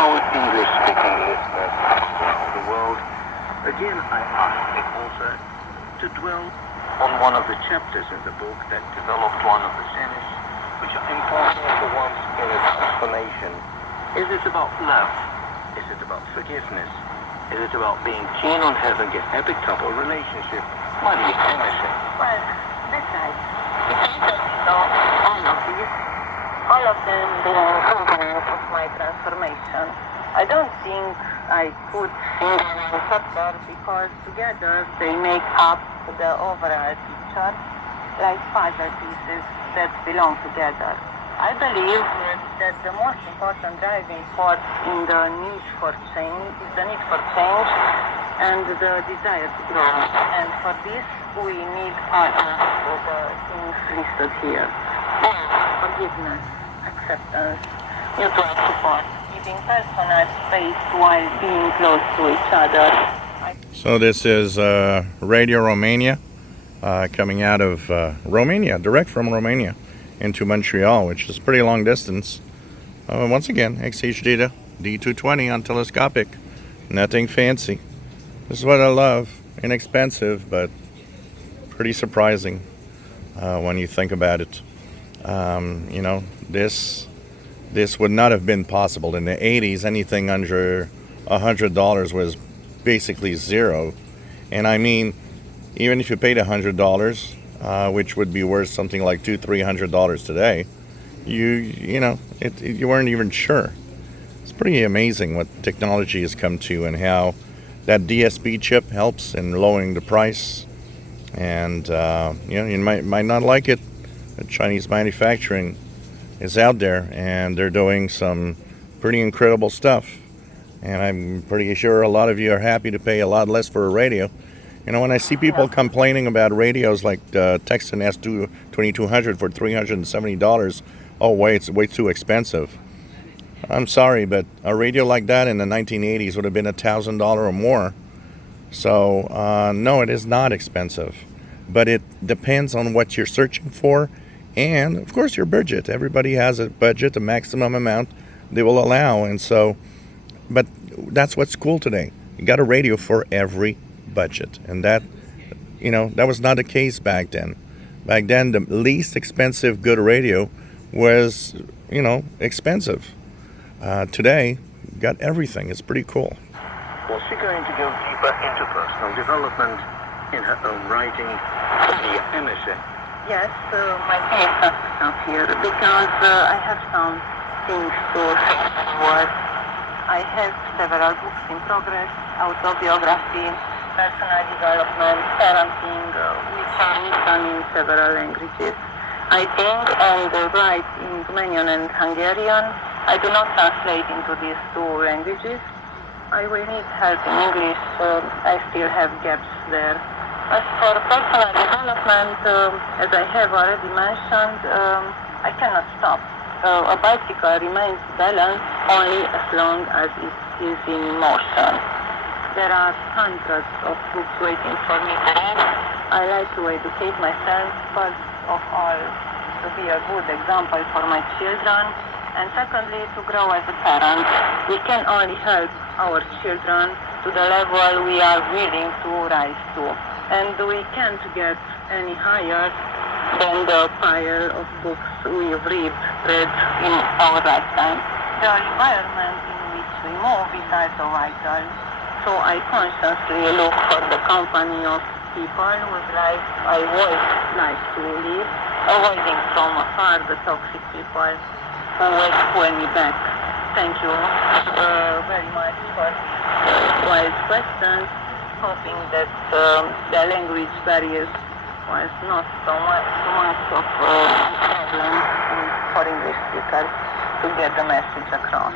Our English-speaking listeners around the world, again I ask the author to dwell on one of the chapters in the book that developed one of the themes which are important for one's inner transformation. Is it about love? Is it about forgiveness? Is it about being keen on having a happy couple relationship? What do you think? Well, that's right. So, all of them being components of my transformation. I don't think I could single one factor because together they make up the overall picture like puzzle pieces that belong together. I believe that the most important driving force in the need for change is the need for change and the desire to grow. And for this, we need all of the things listed here. Forgiveness, acceptance, mutual support, giving personal space while being close to each other. So this is Radio Romania, coming out of Romania, direct from Romania into Montreal, which is a pretty long distance. Once again, XHDATA D-220 on telescopic, nothing fancy. This is what I love. Inexpensive, but pretty surprising when you think about it. You know, this would not have been possible in the 80s. Anything under $100 was basically zero. And I mean, even if you paid $100, which would be worth something like $200-300 today, you weren't even sure. It's pretty amazing what technology has come to and how that DSP chip helps in lowering the price. And you might not like it, but Chinese manufacturing is out there and they're doing some pretty incredible stuff. And I'm pretty sure a lot of you are happy to pay a lot less for a radio. You know, when I see people complaining about radios like Texan S2200 for $370, oh wait, it's way too expensive. I'm sorry, but a radio like that in the 1980s would have been $1,000 or more. So no, it is not expensive, but it depends on what you're searching for, and of course your budget. Everybody has a budget, a maximum amount they will allow, and so. But that's what's cool today. You got a radio for every budget, and that was not the case back then. Back then, the least expensive good radio was expensive. Today, you got everything. It's pretty cool. Was she going to go deeper into personal development in her own writing? Yes, my case has to stop here because I have some things to say forward. I have several books in progress, autobiography, personal development, parenting, which are written in several languages. I think and write in Romanian and Hungarian. I do not translate into these two languages. I will need help in English. I still have gaps there. As for personal development, as I have already mentioned, I cannot stop. A bicycle remains balanced only as long as it is in motion. There are hundreds of books waiting for me to read. I like to educate myself, first of all, to be a good example for my children, and secondly, to grow as a parent. We can only help our children to the level we are willing to rise to, and we can't get any higher than the pile of books we've read in our lifetime. The environment in which we move is also vital, so I consciously look for the company of people whose life I would like to live, avoiding from afar the toxic people who will pull me back. Thank you very much for wise questions, hoping that the language barriers was not so much of a problem for English speakers to get the message across.